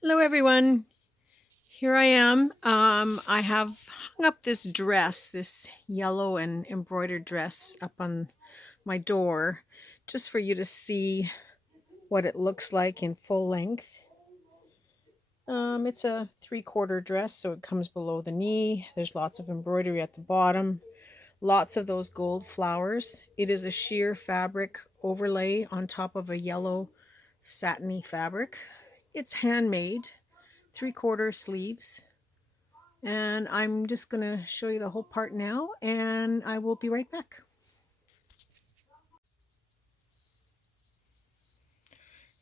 Hello everyone, here I am. I have hung up this dress, this yellow and embroidered dress up on my door just for you to see what it looks like in full length. It's a 3/4 dress, so it comes below the knee. There's lots of embroidery at the bottom, lots of those gold flowers. It is a sheer fabric overlay on top of a yellow satiny fabric. It's handmade, 3/4 sleeves. And I'm just going to show you the whole part now, and I will be right back.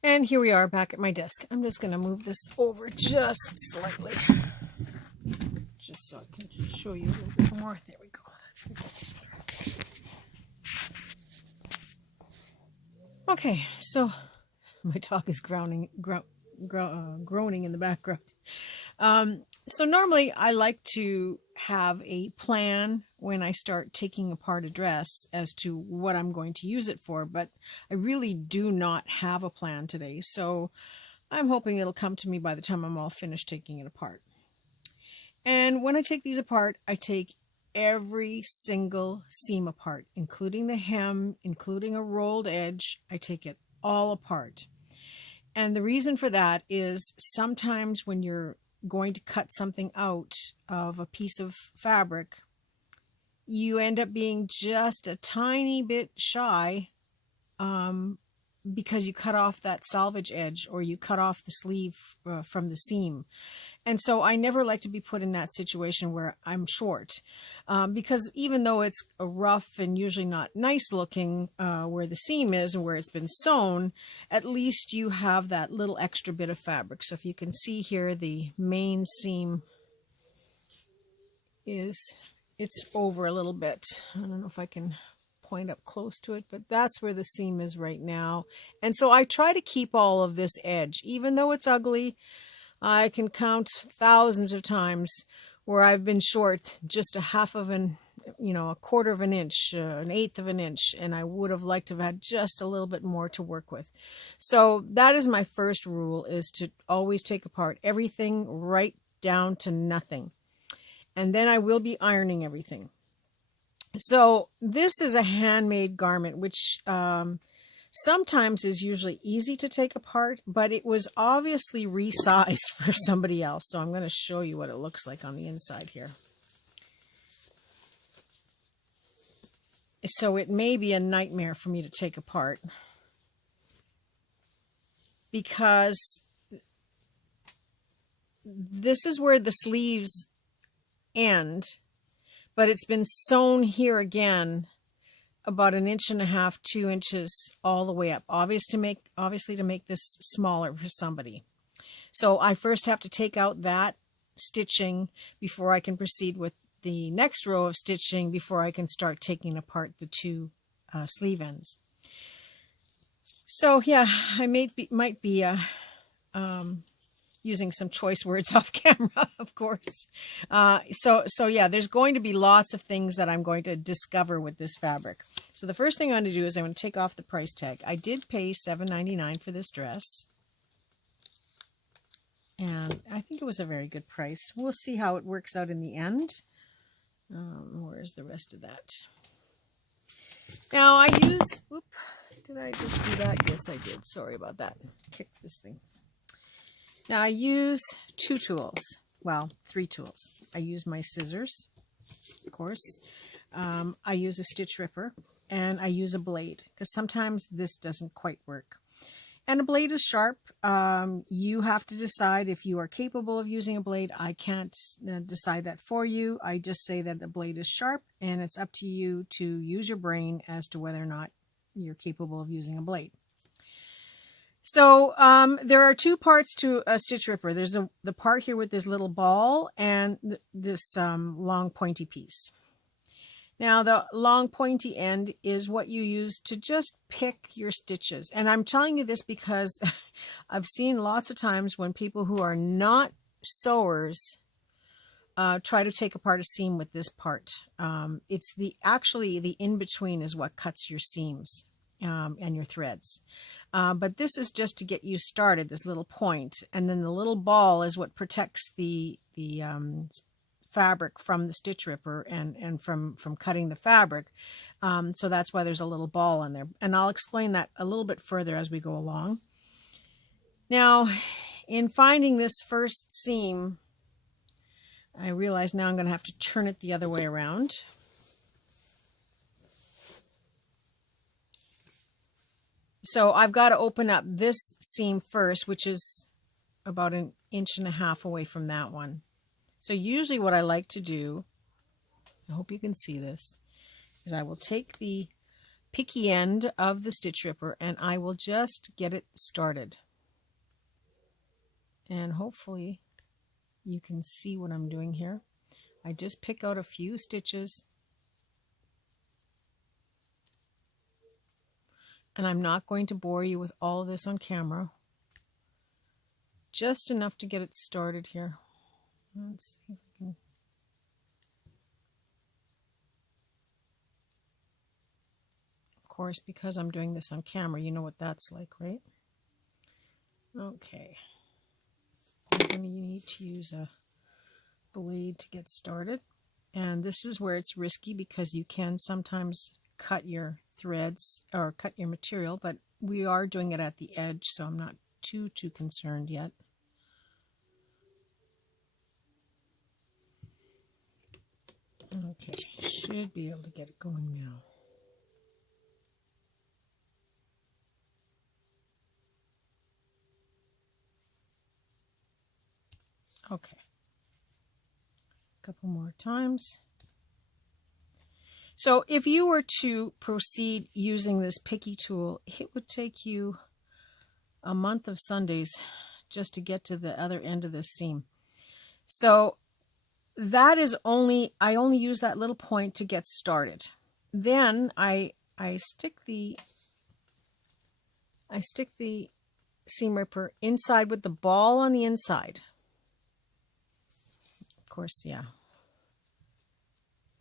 And here we are back at my desk. I'm just going to move this over just slightly, just so I can show you a little bit more. There we go. Okay, so my dog is groaning in the background. So normally I like to have a plan when I start taking apart a dress as to what I'm going to use it for, but I really do not have a plan today. So I'm hoping it'll come to me by the time I'm all finished taking it apart. And when I take these apart, I take every single seam apart, including the hem, including a rolled edge. I take it all apart. And the reason for that is sometimes when you're going to cut something out of a piece of fabric, you end up being just a tiny bit shy because you cut off that selvage edge or you cut off the sleeve from the seam. And so I never like to be put in that situation where I'm short, because even though it's a rough and usually not nice looking where the seam is and where it's been sewn, at least you have that little extra bit of fabric. So if you can see here, the main seam it's over a little bit. I don't know if I can point up close to it, but that's where the seam is right now. And so I try to keep all of this edge, even though it's ugly. I can count thousands of times where I've been short just a half of an, a quarter of an inch, an eighth of an inch, and I would have liked to have had just a little bit more to work with. So that is my first rule, is to always take apart everything right down to nothing. And then I will be ironing everything. So this is a handmade garment, which sometimes is usually easy to take apart, but it was obviously resized for somebody else. So I'm going to show you what it looks like on the inside here. So it may be a nightmare for me to take apart because this is where the sleeves end, but it's been sewn here again about 1.5 inches, 2 inches all the way up, obviously to make this smaller for somebody. So I first have to take out that stitching before I can proceed with the next row of stitching, before I can start taking apart the two sleeve ends. So yeah, I might be using some choice words off camera, of course. So yeah, there's going to be lots of things that I'm going to discover with this fabric. So the first thing I'm going to do is I'm going to take off the price tag. I did pay $7.99 for this dress, and I think it was a very good price. We'll see how it works out in the end. Where's the rest of that? Now I use, did I just do that? Yes, I did. Sorry about that. Kicked this thing. Now I use 2 tools, well, 3 tools. I use my scissors, of course. I use a stitch ripper, and I use a blade, because sometimes this doesn't quite work. And a blade is sharp. You have to decide if you are capable of using a blade. I can't decide that for you. I just say that the blade is sharp, and it's up to you to use your brain as to whether or not you're capable of using a blade. So there are 2 parts to a stitch ripper. There's the part here with this little ball and this long pointy piece. Now the long pointy end is what you use to just pick your stitches. And I'm telling you this because I've seen lots of times when people who are not sewers try to take apart a seam with this part. It's actually the in-between is what cuts your seams. and your threads. But this is just to get you started, this little point. And then the little ball is what protects the fabric from the stitch ripper and from cutting the fabric. So that's why there's a little ball in there. And I'll explain that a little bit further as we go along. Now, in finding this first seam, I realize now I'm going to have to turn it the other way around. So I've got to open up this seam first, which is about 1.5 inches away from that one. So usually what I like to do, I hope you can see this, is I will take the picky end of the stitch ripper and I will just get it started. And hopefully you can see what I'm doing here. I just pick out a few stitches. And I'm not going to bore you with all of this on camera. Just enough to get it started here. Let's see if I can. Of course, because I'm doing this on camera, you know what that's like, right? Okay. You're going to need to use a blade to get started. And this is where it's risky because you can sometimes cut your threads or cut your material, but we are doing it at the edge, so I'm not too concerned yet. Okay, should be able to get it going now. Okay, a couple more times. So if you were to proceed using this picky tool, it would take you a month of Sundays just to get to the other end of this seam. So that is I only use that little point to get started. Then I stick the seam ripper inside with the ball on the inside. Of course, yeah.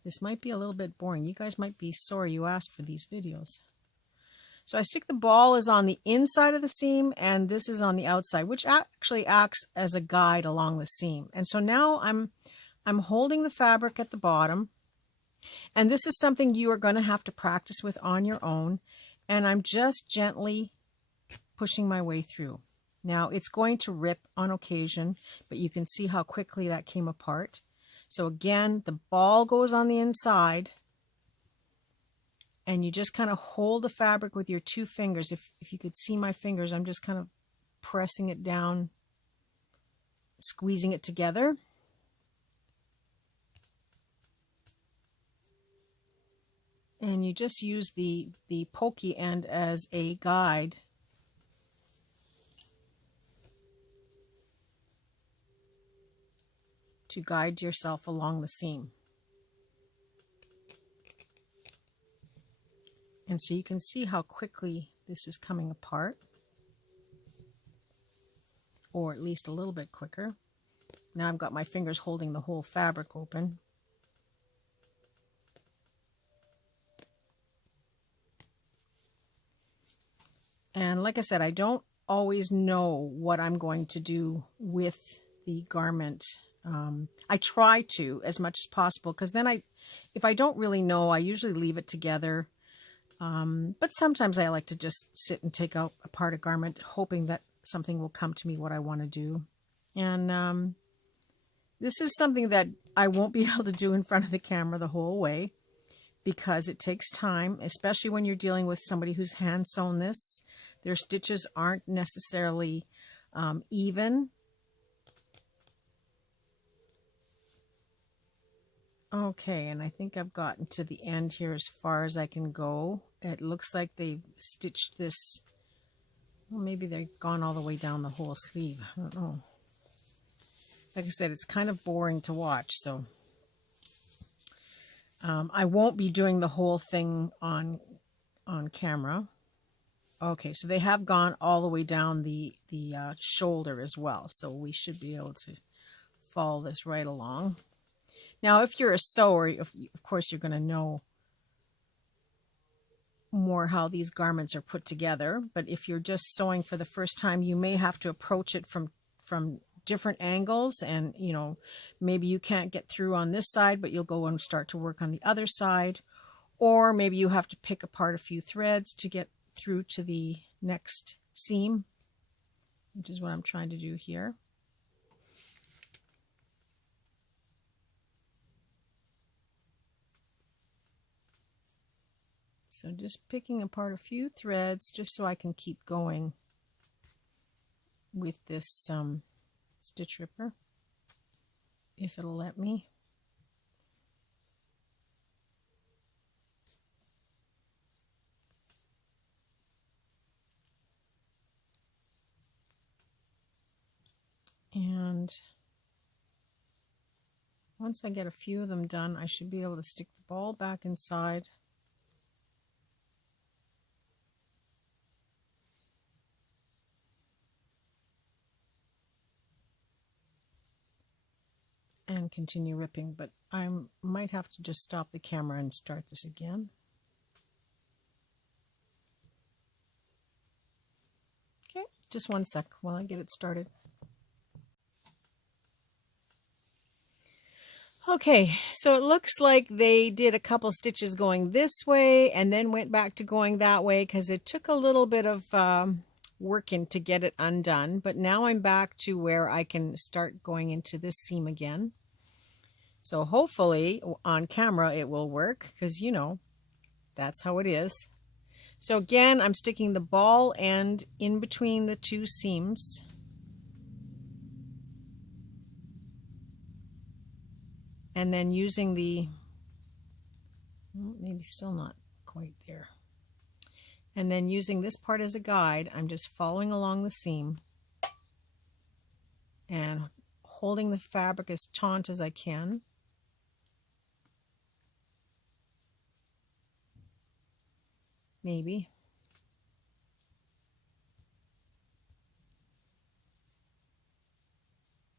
This might be a little bit boring. You guys might be sorry you asked for these videos. So I stick the ball is on the inside of the seam and this is on the outside, which actually acts as a guide along the seam. And so now I'm holding the fabric at the bottom, and this is something you are going to have to practice with on your own, and I'm just gently pushing my way through. Now it's going to rip on occasion, but you can see how quickly that came apart. So again, the ball goes on the inside and you just kind of hold the fabric with your 2 fingers. If you could see my fingers, I'm just kind of pressing it down, squeezing it together. And you just use the pokey end as a guide to guide yourself along the seam. And so you can see how quickly this is coming apart, or at least a little bit quicker. Now I've got my fingers holding the whole fabric open. And like I said, I don't always know what I'm going to do with the garment. I try to as much as possible, because then if I don't really know, I usually leave it together. But sometimes I like to just sit and take out apart a garment, hoping that something will come to me what I want to do. And this is something that I won't be able to do in front of the camera the whole way, because it takes time, especially when you're dealing with somebody who's hand sewn this. Their stitches aren't necessarily even. Okay, and I think I've gotten to the end here as far as I can go. It looks like they've stitched this, well, maybe they've gone all the way down the whole sleeve. I don't know. Like I said, it's kind of boring to watch, so I won't be doing the whole thing on camera. Okay, so they have gone all the way down the shoulder as well, so we should be able to follow this right along. Now, if you're a sewer, of course, you're going to know more how these garments are put together. But if you're just sewing for the first time, you may have to approach it from different angles, and you know, maybe you can't get through on this side, but you'll go and start to work on the other side, or maybe you have to pick apart a few threads to get through to the next seam, which is what I'm trying to do here. So just picking apart a few threads just so I can keep going with this stitch ripper, if it'll let me. And once I get a few of them done, I should be able to stick the ball back inside. And continue ripping, but I might have to just stop the camera and start this again. Okay, just one sec while I get it started. Okay, so it looks like they did a couple stitches going this way and then went back to going that way because it took a little bit of working to get it undone. But now I'm back to where I can start going into this seam again. So hopefully on camera it will work, because you know, that's how it is. So again, I'm sticking the ball end in between the two seams. And then using the, maybe still not quite there. And then using this part as a guide, I'm just following along the seam and holding the fabric as taut as I can. Maybe.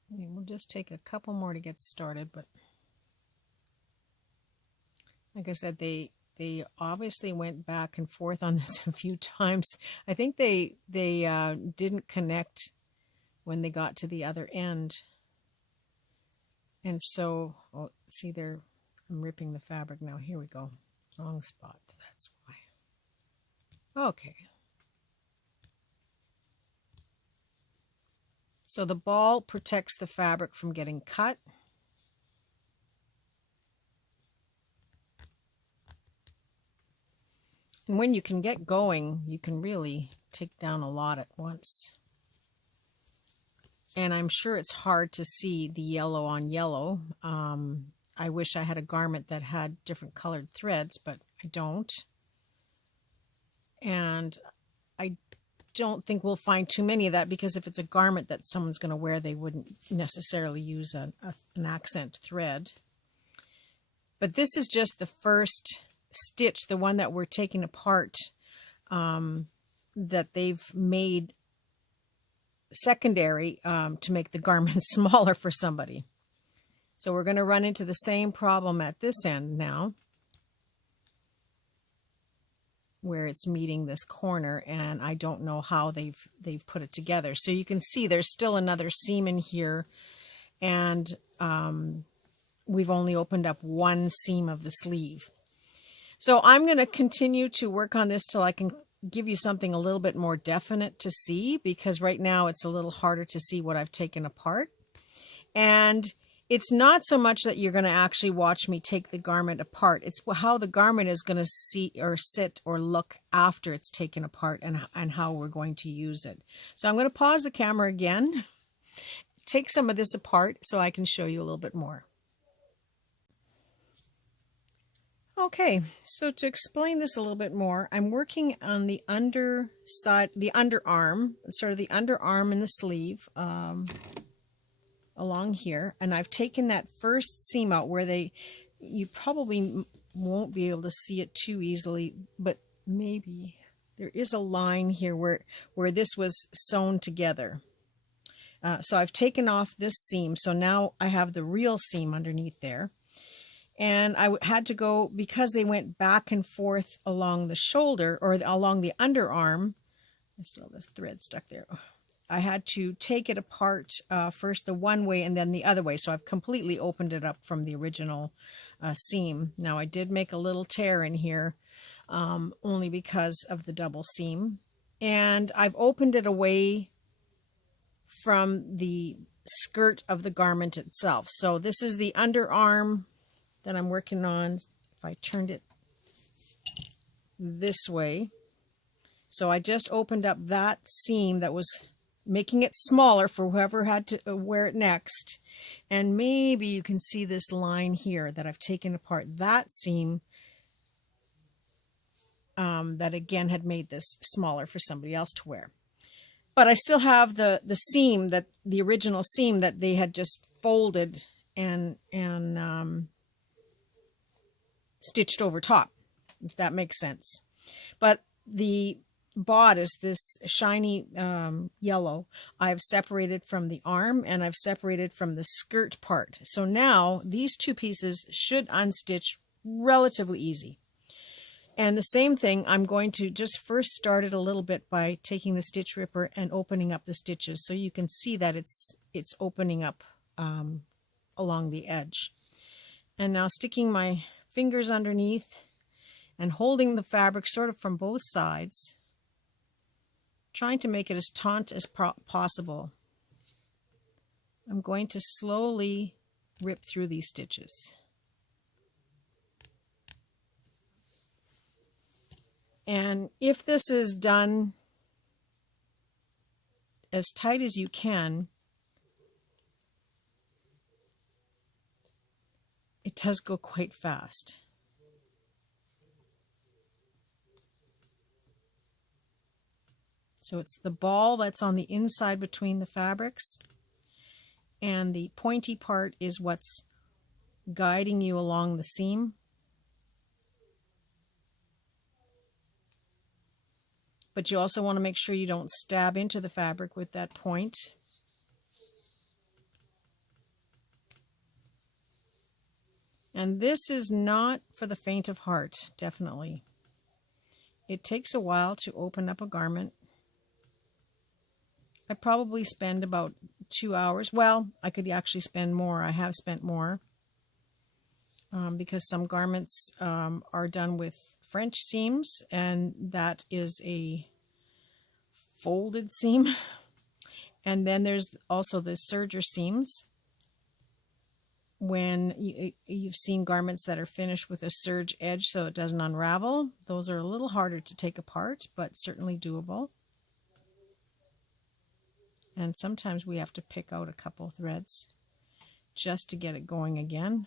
We'll just take a couple more to get started, but like I said, they obviously went back and forth on this a few times. I think they didn't connect when they got to the other end. And so, oh, see there, I'm ripping the fabric now. Here we go. Wrong spot. That's why. Okay. So the ball protects the fabric from getting cut. And when you can get going, you can really take down a lot at once. And I'm sure it's hard to see the yellow on yellow. I wish I had a garment that had different colored threads, but I don't. And I don't think we'll find too many of that, because if it's a garment that someone's going to wear, they wouldn't necessarily use an accent thread. But this is just the first stitch, the one that we're taking apart, that they've made secondary to make the garment smaller for somebody. So we're going to run into the same problem at this end now, where it's meeting this corner, and I don't know how they've put it together. So you can see there's still another seam in here, and we've only opened up one seam of the sleeve. So I'm going to continue to work on this till I can give you something a little bit more definite to see, because right now it's a little harder to see what I've taken apart. And it's not so much that you're going to actually watch me take the garment apart. It's how the garment is going to see or sit or look after it's taken apart, and how we're going to use it. So I'm going to pause the camera again, take some of this apart so I can show you a little bit more. Okay, so to explain this a little bit more, I'm working on the underside, the underarm, sort of the underarm in the sleeve, along here, and I've taken that first seam out where you probably won't be able to see it too easily, but maybe there is a line here where this was sewn together. So I've taken off this seam, so now I have the real seam underneath there. And I had to go, because they went back and forth along the shoulder or along the underarm. I still have the thread stuck there. I had to take it apart first the one way and then the other way. So I've completely opened it up from the original seam. Now I did make a little tear in here only because of the double seam. And I've opened it away from the skirt of the garment itself. So this is the underarm that I'm working on. If I turned it this way. So I just opened up that seam that was making it smaller for whoever had to wear it next. And maybe you can see this line here that I've taken apart that seam that again had made this smaller for somebody else to wear. But I still have the seam, that the original seam that they had just folded and stitched over top, if that makes sense. But the bodice, this shiny yellow, I've separated from the arm and I've separated from the skirt part. So now these two pieces should unstitch relatively easy. And the same thing, I'm going to just first start it a little bit by taking the stitch ripper and opening up the stitches so you can see that it's opening up along the edge. And now sticking my fingers underneath and holding the fabric sort of from both sides, trying to make it as taut as possible. I'm going to slowly rip through these stitches. And if this is done as tight as you can, it does go quite fast. So it's the ball that's on the inside between the fabrics, and the pointy part is what's guiding you along the seam. But you also want to make sure you don't stab into the fabric with that point. And this is not for the faint of heart, definitely. It takes a while to open up a garment. I probably spend about 2 hours. Well, I could actually spend more. I have spent more because some garments are done with French seams, and that is a folded seam. And then there's also the serger seams. When you've seen garments that are finished with a serge edge so it doesn't unravel, those are a little harder to take apart, but certainly doable. And sometimes we have to pick out a couple threads just to get it going again.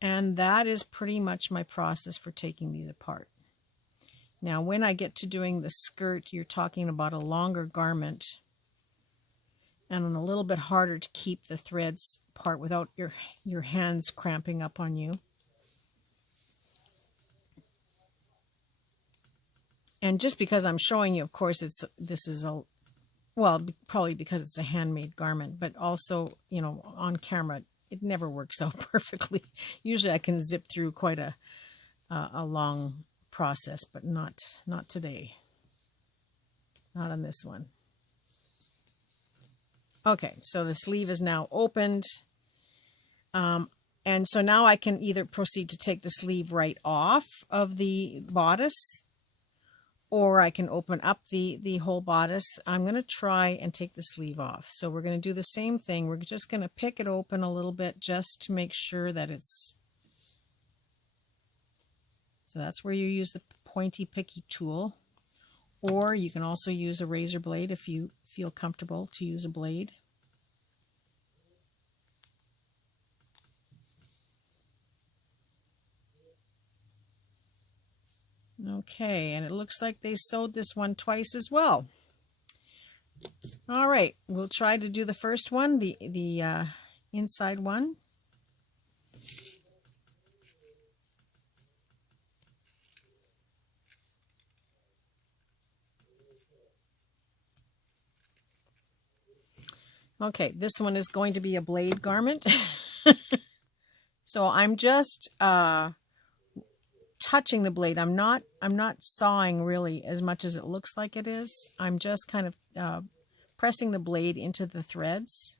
And that is pretty much my process for taking these apart. Now, when I get to doing the skirt, you're talking about a longer garment and a little bit harder to keep the threads apart without your hands cramping up on you. And just because I'm showing you, of course, this is a, well, probably because it's a handmade garment, but also, you know, on camera, it never works out perfectly. Usually I can zip through quite a long process, but not today. Not on this one. Okay, so the sleeve is now opened. And so now I can either proceed to take the sleeve right off of the bodice, or I can open up the whole bodice. I'm going to try and take the sleeve off. So we're going to do the same thing. We're just going to pick it open a little bit just to make sure that it's... So that's where you use the pointy picky tool. Or you can also use a razor blade if you feel comfortable to use a blade. Okay, and it looks like they sewed this one twice as well. All right, we'll try to do the first one, the inside one. Okay, this one is going to be a blade garment. So I'm just touching the blade. I'm not sawing really as much as it looks like it is. I'm just kind of pressing the blade into the threads.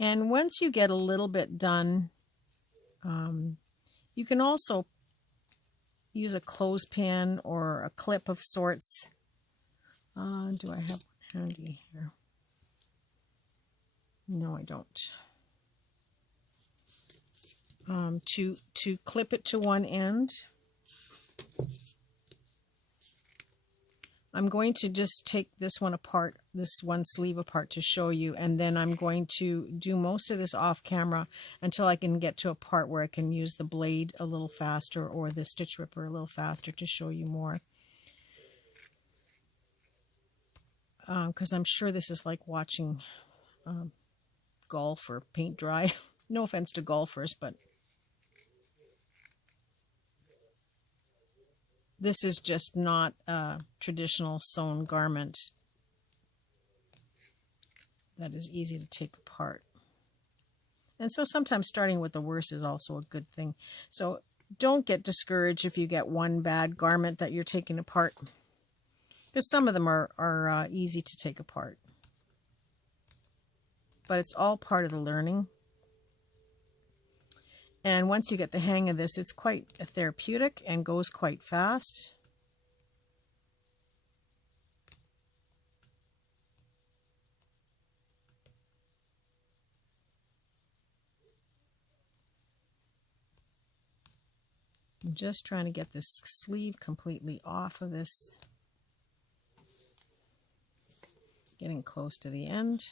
And once you get a little bit done, you can also use a clothespin or a clip of sorts. Do I have one handy here? No, I don't. To clip it to one end. I'm going to just take this one apart, this one sleeve apart to show you, and then I'm going to do most of this off camera until I can get to a part where I can use the blade a little faster or the stitch ripper a little faster to show you more. Because I'm sure this is like watching golf or paint dry. No offense to golfers, but this is just not a traditional sewn garment that is easy to take apart. And so sometimes starting with the worst is also a good thing. So don't get discouraged if you get one bad garment that you're taking apart, because some of them are easy to take apart. But it's all part of the learning. And once you get the hang of this, it's quite therapeutic and goes quite fast. I'm just trying to get this sleeve completely off of this. Getting close to the end.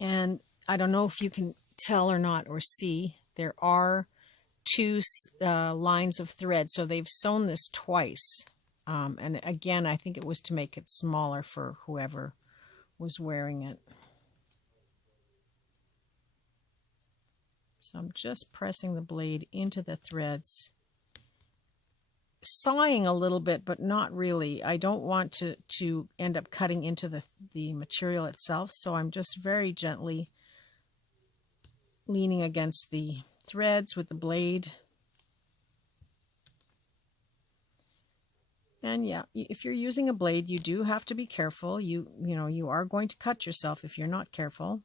And I don't know if you can tell or not or see, there are two lines of thread. So they've sewn this twice. And again, I think it was to make it smaller for whoever was wearing it. So I'm just pressing the blade into the threads. Sawing a little bit, but not really. I don't want to end up cutting into the material itself, so I'm just very gently leaning against the threads with the blade. And yeah, if you're using a blade, you do have to be careful. You know, you are going to cut yourself if you're not careful.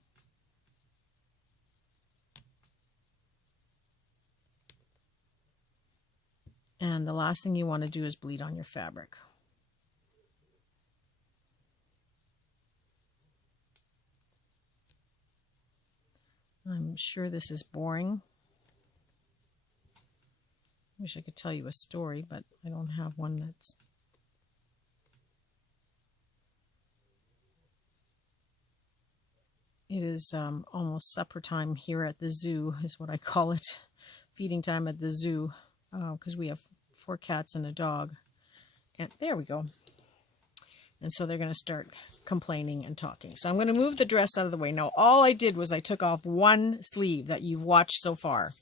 And the last thing you want to do is bleed on your fabric. I'm sure this is boring. Wish I could tell you a story, but I don't have one that's... It is almost supper time here at the zoo, is what I call it. Feeding time at the zoo, because we have 4 cats and a dog. And there we go. And so they're going to start complaining and talking. So I'm going to move the dress out of the way. Now, all I did was I took off one sleeve that you've watched so far.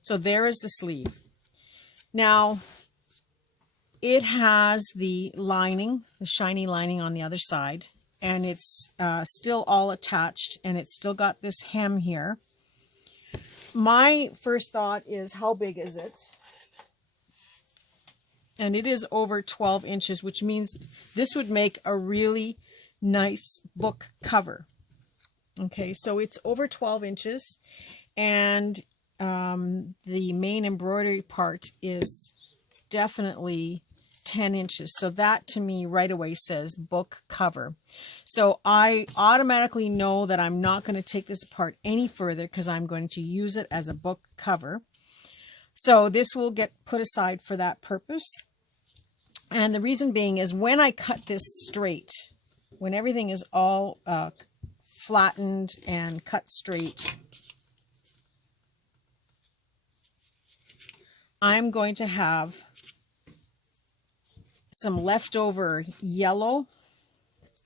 So there is the sleeve. Now, it has the lining, the shiny lining on the other side. And it's still all attached. And it's still got this hem here. My first thought is, how big is it? And it is over 12 inches, which means this would make a really nice book cover. Okay, so it's over 12 inches, and the main embroidery part is definitely 10 inches. So that to me right away says book cover. So I automatically know that I'm not going to take this apart any further because I'm going to use it as a book cover. So this will get put aside for that purpose. And the reason being is when I cut this straight, when everything is all flattened and cut straight, I'm going to have some leftover yellow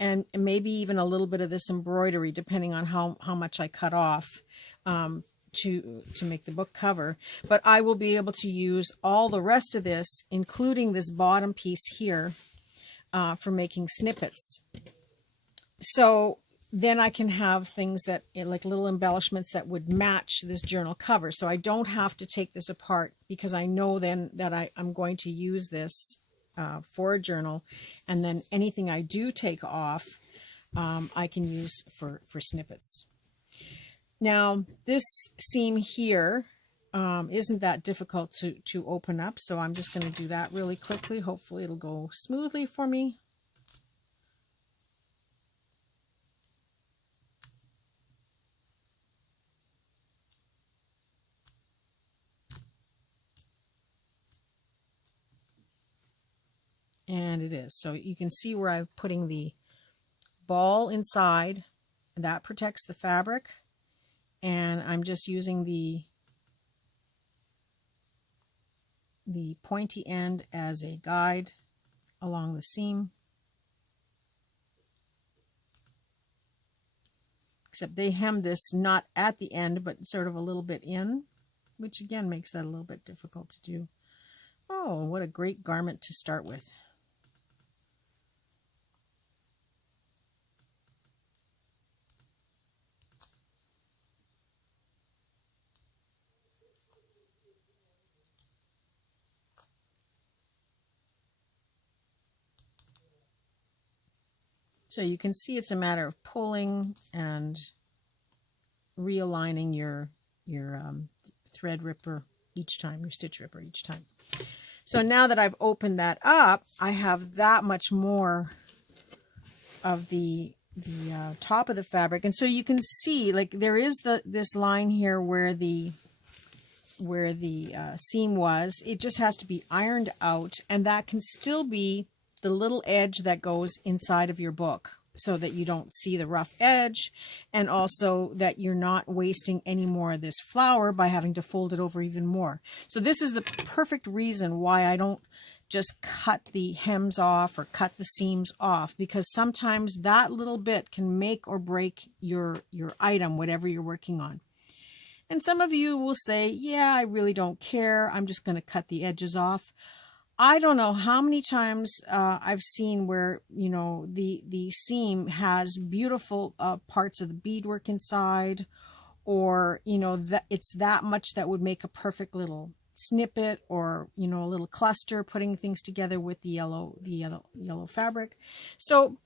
and maybe even a little bit of this embroidery, depending on how much I cut off to make the book cover. But I will be able to use all the rest of this, including this bottom piece here, for making snippets. So then I can have things that, like little embellishments that would match this journal cover. So I don't have to take this apart, because I know then that I'm going to use this for a journal, and then anything I do take off, I can use for snippets. Now this seam here isn't that difficult to open up, so I'm just going to do that really quickly. Hopefully it'll go smoothly for me. And it is. So you can see where I'm putting the ball inside. That protects the fabric. And I'm just using the pointy end as a guide along the seam. Except they hem this not at the end, but sort of a little bit in, which again makes that a little bit difficult to do. Oh, what a great garment to start with. So you can see it's a matter of pulling and realigning your thread ripper each time, your stitch ripper each time. So now that I've opened that up, I have that much more of the top of the fabric. And so you can see, like, there is this line here where the seam was. It just has to be ironed out, and that can still be the little edge that goes inside of your book, so that you don't see the rough edge, and also that you're not wasting any more of this flour by having to fold it over even more. So this is the perfect reason why I don't just cut the hems off or cut the seams off, because sometimes that little bit can make or break your item, whatever you're working on. And some of you will say, yeah, I really don't care, I'm just going to cut the edges off. I don't know how many times I've seen where, you know, the seam has beautiful parts of the beadwork inside, or, you know, that it's that much that would make a perfect little snippet, or, you know, a little cluster putting things together with the yellow fabric. So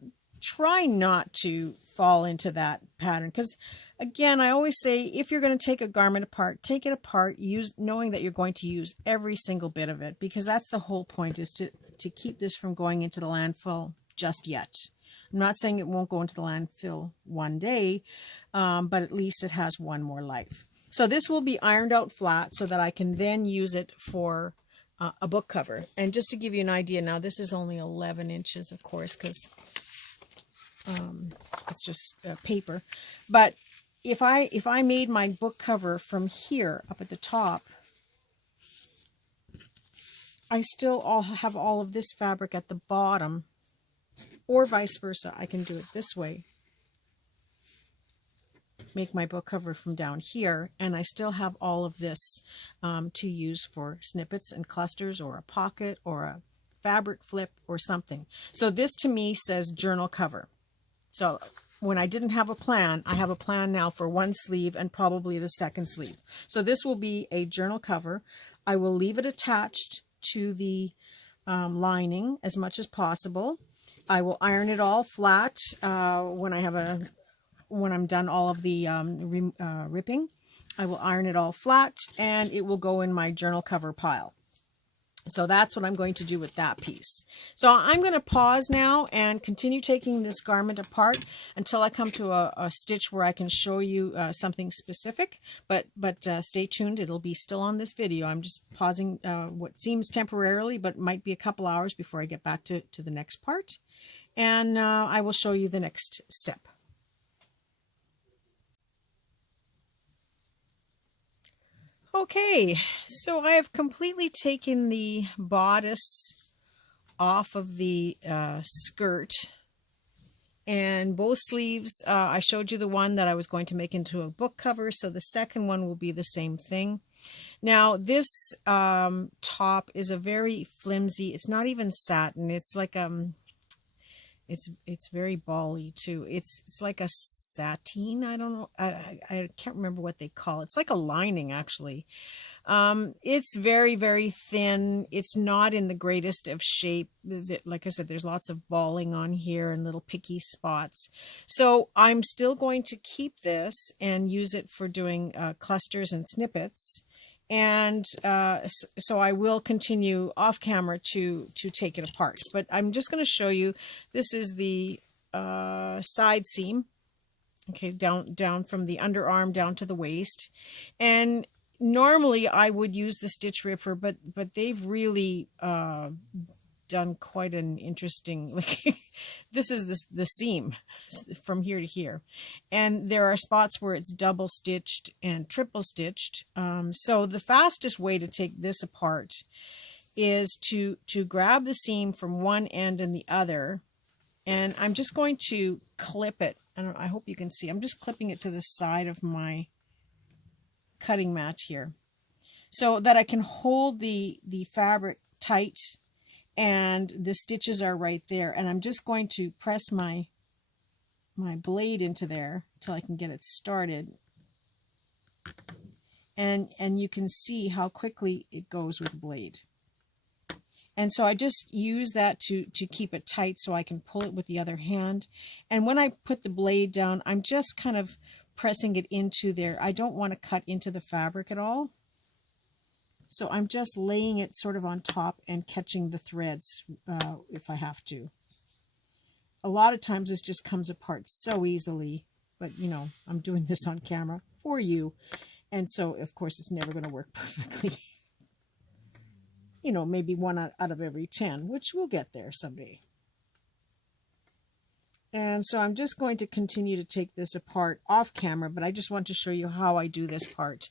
try not to fall into that pattern, because again, I always say, if you're going to take a garment apart, take it apart, knowing that you're going to use every single bit of it, because that's the whole point, is to keep this from going into the landfill just yet. I'm not saying it won't go into the landfill one day, but at least it has one more life. So this will be ironed out flat so that I can then use it for a book cover. And just to give you an idea, now this is only 11 inches, of course, because it's just paper. But if I made my book cover from here up at the top, I still have all of this fabric at the bottom, or vice versa. I can do it this way. Make my book cover from down here, and I still have all of this to use for snippets and clusters, or a pocket, or a fabric flip, or something. So this to me says journal cover. So when I didn't have a plan, I have a plan now for one sleeve and probably the second sleeve. So this will be a journal cover. I will leave it attached to the lining as much as possible. I will iron it all flat when I'm done all of the ripping. I will iron it all flat, and it will go in my journal cover pile. So that's what I'm going to do with that piece. So I'm going to pause now and continue taking this garment apart until I come to a stitch where I can show you something specific. But stay tuned. It'll be still on this video. I'm just pausing what seems temporarily, but might be a couple hours before I get back to the next part. And I will show you the next step. Okay, so I have completely taken the bodice off of the skirt, and both sleeves, I showed you the one that I was going to make into a book cover, so the second one will be the same thing. Now this top is a very flimsy, it's not even satin, it's like it's very bally too. It's like a sateen. I don't know. I can't remember what they call it. It's like a lining actually. It's very, very thin. It's not in the greatest of shape. Like I said, there's lots of balling on here and little picky spots. So I'm still going to keep this and use it for doing clusters and snippets. And so I will continue off camera to take it apart. But I'm just going to show you, this is the side seam, okay, down from the underarm down to the waist. And normally I would use the stitch ripper, but they've really done quite an interesting, like this is the seam from here to here, and there are spots where it's double stitched and triple stitched. So the fastest way to take this apart is to grab the seam from one end and the other, and I'm just going to clip it. I hope you can see. I'm just clipping it to the side of my cutting mat here so that I can hold the fabric tight and the stitches are right there, and I'm just going to press my blade into there till I can get it started, and you can see how quickly it goes with the blade. And so I just use that to keep it tight so I can pull it with the other hand. And when I put the blade down, I'm just kind of pressing it into there. I don't want to cut into the fabric at all. So I'm just laying it sort of on top and catching the threads if I have to. A lot of times this just comes apart so easily, but you know, I'm doing this on camera for you. And so of course it's never going to work perfectly. You know, maybe 1 out of every 10, which we'll get there someday. And so I'm just going to continue to take this apart off camera, but I just want to show you how I do this part.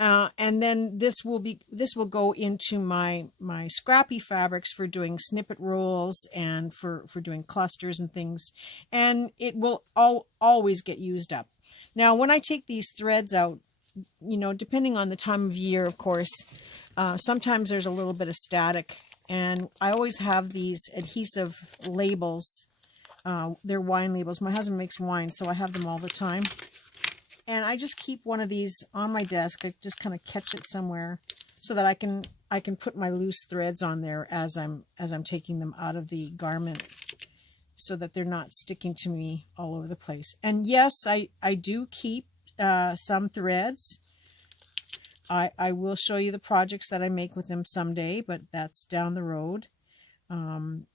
And then this will go into my scrappy fabrics for doing snippet rolls and for doing clusters and things. And it will always get used up. Now, when I take these threads out, you know, depending on the time of year, of course, sometimes there's a little bit of static. And I always have these adhesive labels. They're wine labels. My husband makes wine, so I have them all the time. And I just keep one of these on my desk. I just kind of catch it somewhere so that I can put my loose threads on there as I'm taking them out of the garment, so that they're not sticking to me all over the place. And yes, I do keep some threads. I will show you the projects that I make with them someday, but that's down the road. And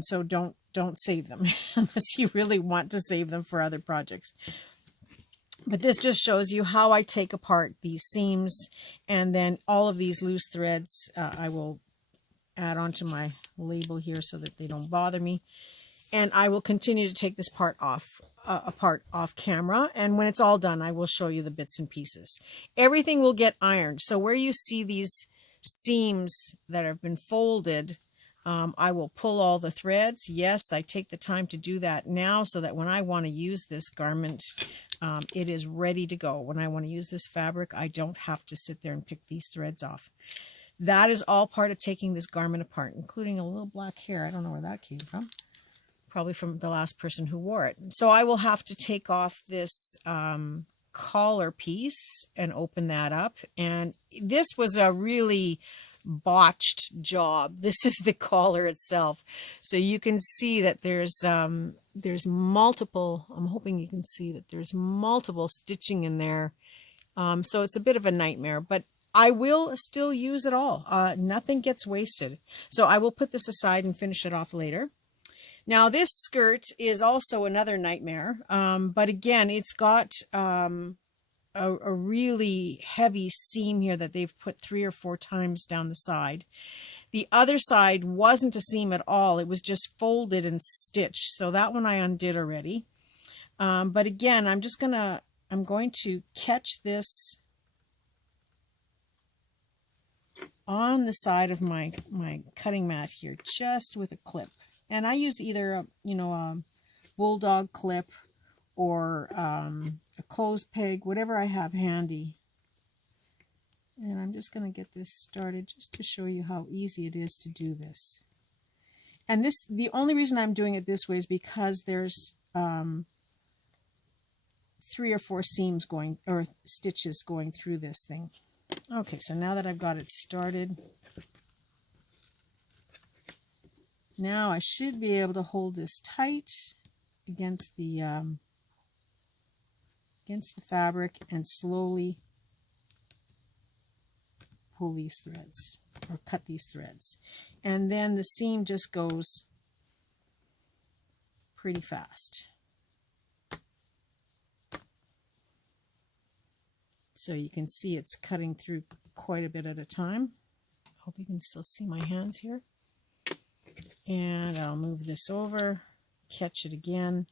so don't save them unless you really want to save them for other projects. But this just shows you how I take apart these seams, and then all of these loose threads I will add onto my label here so that they don't bother me. And I will continue to take this part apart off camera, and when it's all done I will show you the bits and pieces. Everything will get ironed, so where you see these seams that have been folded, I will pull all the threads. Yes, I take the time to do that now so that when I want to use this garment, it is ready to go. When I want to use this fabric, I don't have to sit there and pick these threads off. That is all part of taking this garment apart, including a little black hair. I don't know where that came from. Probably from the last person who wore it. So I will have to take off this collar piece and open that up. And this was a really botched job. This is the collar itself. So you can see that there's multiple, I'm hoping you can see that there's multiple stitching in there. So it's a bit of a nightmare, but I will still use it all. Nothing gets wasted. So I will put this aside and finish it off later. Now this skirt is also another nightmare, but again, it's got a really heavy seam here that they've put 3 or 4 times down the side. The other side wasn't a seam at all. It was just folded and stitched. So that one I undid already. But again, I'm going to catch this on the side of my cutting mat here, just with a clip. And I use either a, a bulldog clip or a clothes peg, whatever I have handy. And I'm just going to get this started just to show you how easy it is to do this. And the only reason I'm doing it this way is because there's 3 or 4 seams going, or stitches going through this thing. Okay, so now that I've got it started, now I should be able to hold this tight against the fabric and slowly pull these threads or cut these threads. And then the seam just goes pretty fast. So you can see it's cutting through quite a bit at a time. Hope you can still see my hands here. And I'll move this over, catch it again.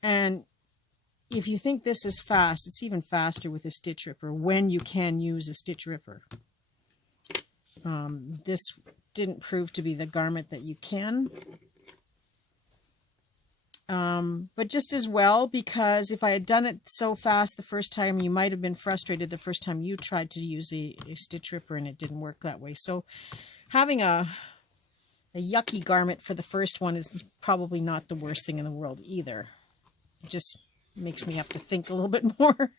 And if you think this is fast, it's even faster with a stitch ripper when you can use a stitch ripper. This didn't prove to be the garment that you can. But just as well, because if I had done it so fast the first time, you might have been frustrated the first time you tried to use a stitch ripper and it didn't work that way. So having a yucky garment for the first one is probably not the worst thing in the world either. It just makes me have to think a little bit more.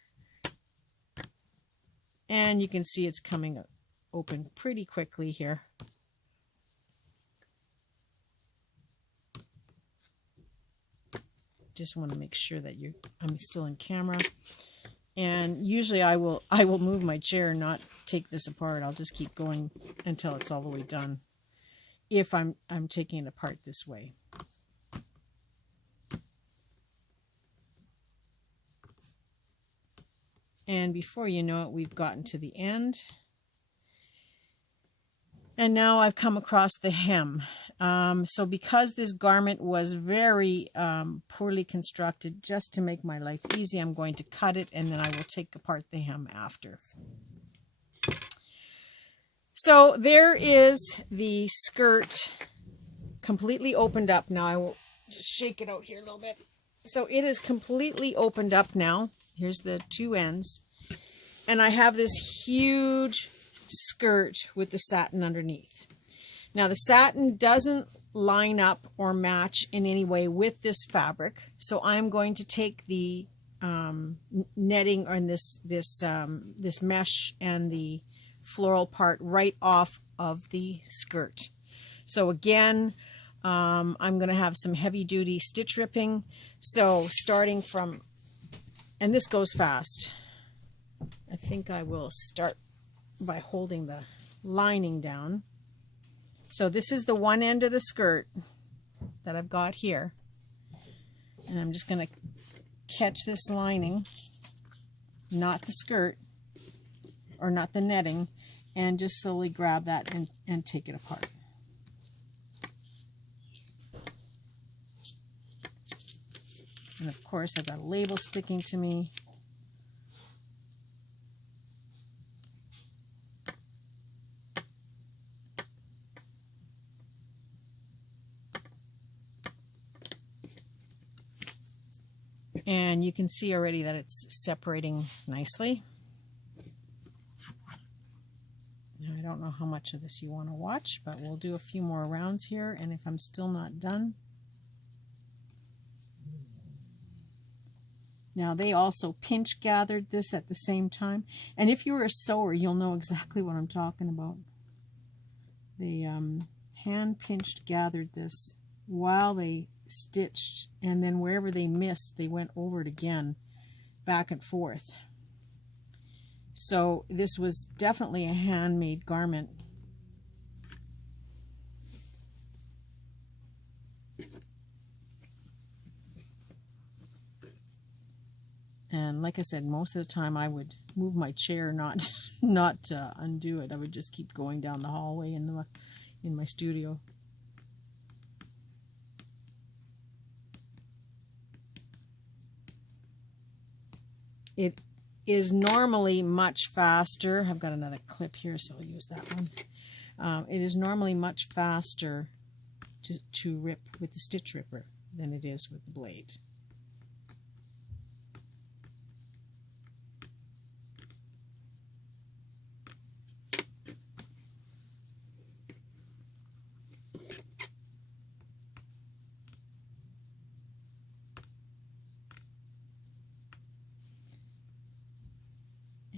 And you can see it's coming open pretty quickly here. Just want to make sure that I'm still in camera. And usually I will move my chair and not take this apart. I'll just keep going until it's all the way done, if I'm taking it apart this way. And before you know it, we've gotten to the end. And now I've come across the hem. So because this garment was very poorly constructed, just to make my life easy, I'm going to cut it and then I will take apart the hem after. So there is the skirt completely opened up. Now I will just shake it out here a little bit. So it is completely opened up now. Here's the 2 ends. And I have this huge skirt with the satin underneath. Now the satin doesn't line up or match in any way with this fabric. So I'm going to take the netting on this mesh and the floral part right off of the skirt. So again, I'm going to have some heavy duty stitch ripping. So starting from, and this goes fast. I think I will start by holding the lining down. So this is the one end of the skirt that I've got here. And I'm just going to catch this lining, not the skirt, or not the netting, and just slowly grab that and take it apart. And of course I've got a label sticking to me. And you can see already that it's separating nicely. Now, I don't know how much of this you want to watch, but we'll do a few more rounds here. And if I'm still not done. Now they also pinch gathered this at the same time. And if you're a sewer, you'll know exactly what I'm talking about. They hand pinched gathered this while they stitched, and then wherever they missed, they went over it again, back and forth. So this was definitely a handmade garment. And like I said, most of the time I would move my chair, not undo it. I would just keep going down the hallway in my studio. It is normally much faster. I've got another clip here, so I'll use that one. It is normally much faster to rip with the stitch ripper than it is with the blade.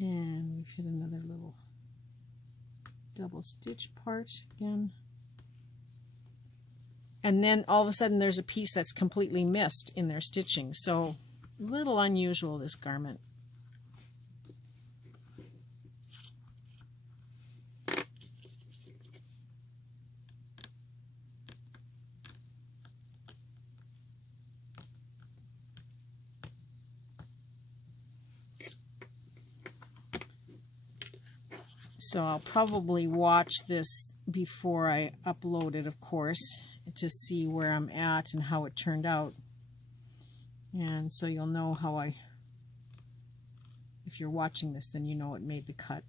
And we've hit another little double stitch part again. And then all of a sudden there's a piece that's completely missed in their stitching. So a little unusual, this garment. So I'll probably watch this before I upload it, of course, to see where I'm at and how it turned out. And so you'll know how if you're watching this, then you know it made the cut.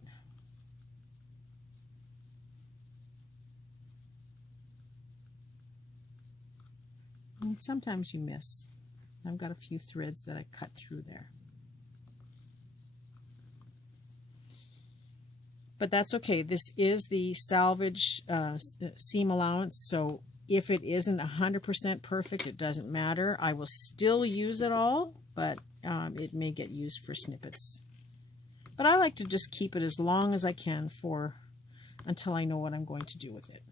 And sometimes you miss. I've got a few threads that I cut through there. But that's okay. This is the salvage seam allowance, so if it isn't 100% perfect, it doesn't matter. I will still use it all, but it may get used for snippets. But I like to just keep it as long as I can until I know what I'm going to do with it.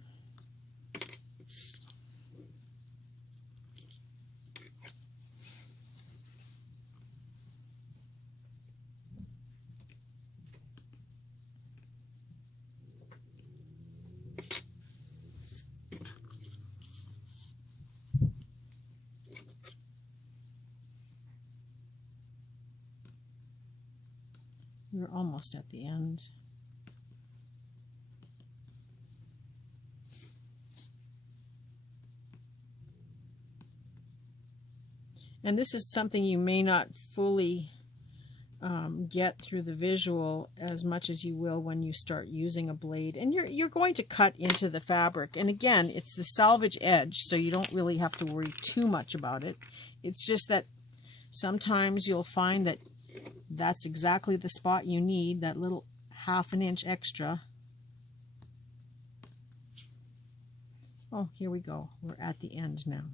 We're almost at the end. And this is something you may not fully get through the visual as much as you will when you start using a blade. And you're going to cut into the fabric. And again, it's the salvage edge, so you don't really have to worry too much about it. It's just that sometimes you'll find that that's exactly the spot you need, that little ½ an inch extra. Oh, here we go. We're at the end now.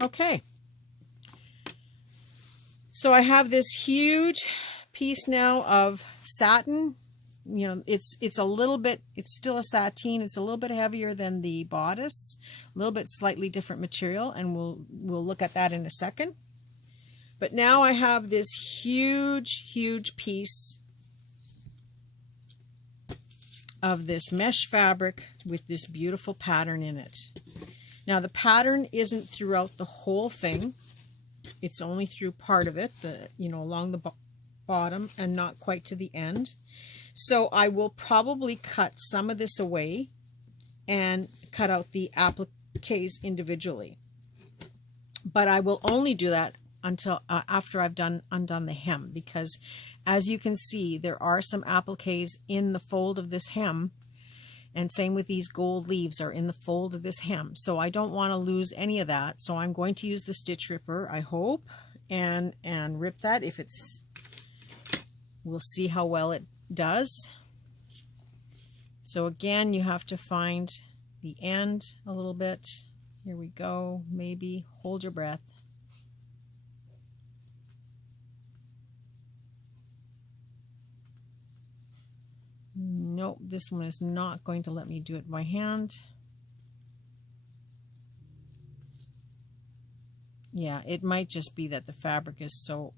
Okay. So I have this huge piece now of satin. You know, it's a little bit, it's still a sateen. It's a little bit heavier than the bodice, a little bit slightly different material, and we'll look at that in a second. But now I have this huge piece of this mesh fabric with this beautiful pattern in it. Now the pattern isn't throughout the whole thing. It's only through part of it, along the bottom and not quite to the end. So I will probably cut some of this away and cut out the appliques individually. But I will only do that until after I've undone the hem, because as you can see, there are some appliques in the fold of this hem, and same with these gold leaves are in the fold of this hem. So I don't want to lose any of that. So I'm going to use the stitch ripper, I hope, and rip that. If it's, we'll see how well it does. So again, you have to find the end a little bit. Here we go. Maybe hold your breath. Nope, this one is not going to let me do it by hand. Yeah, it might just be that the fabric is so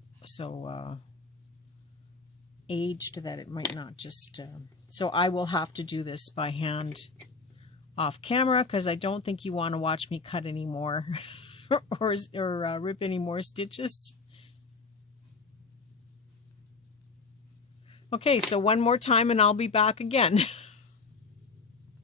aged that it might not just... so I will have to do this by hand, off camera because I don't think you want to watch me cut anymore or rip any more stitches. Okay, so one more time and I'll be back again.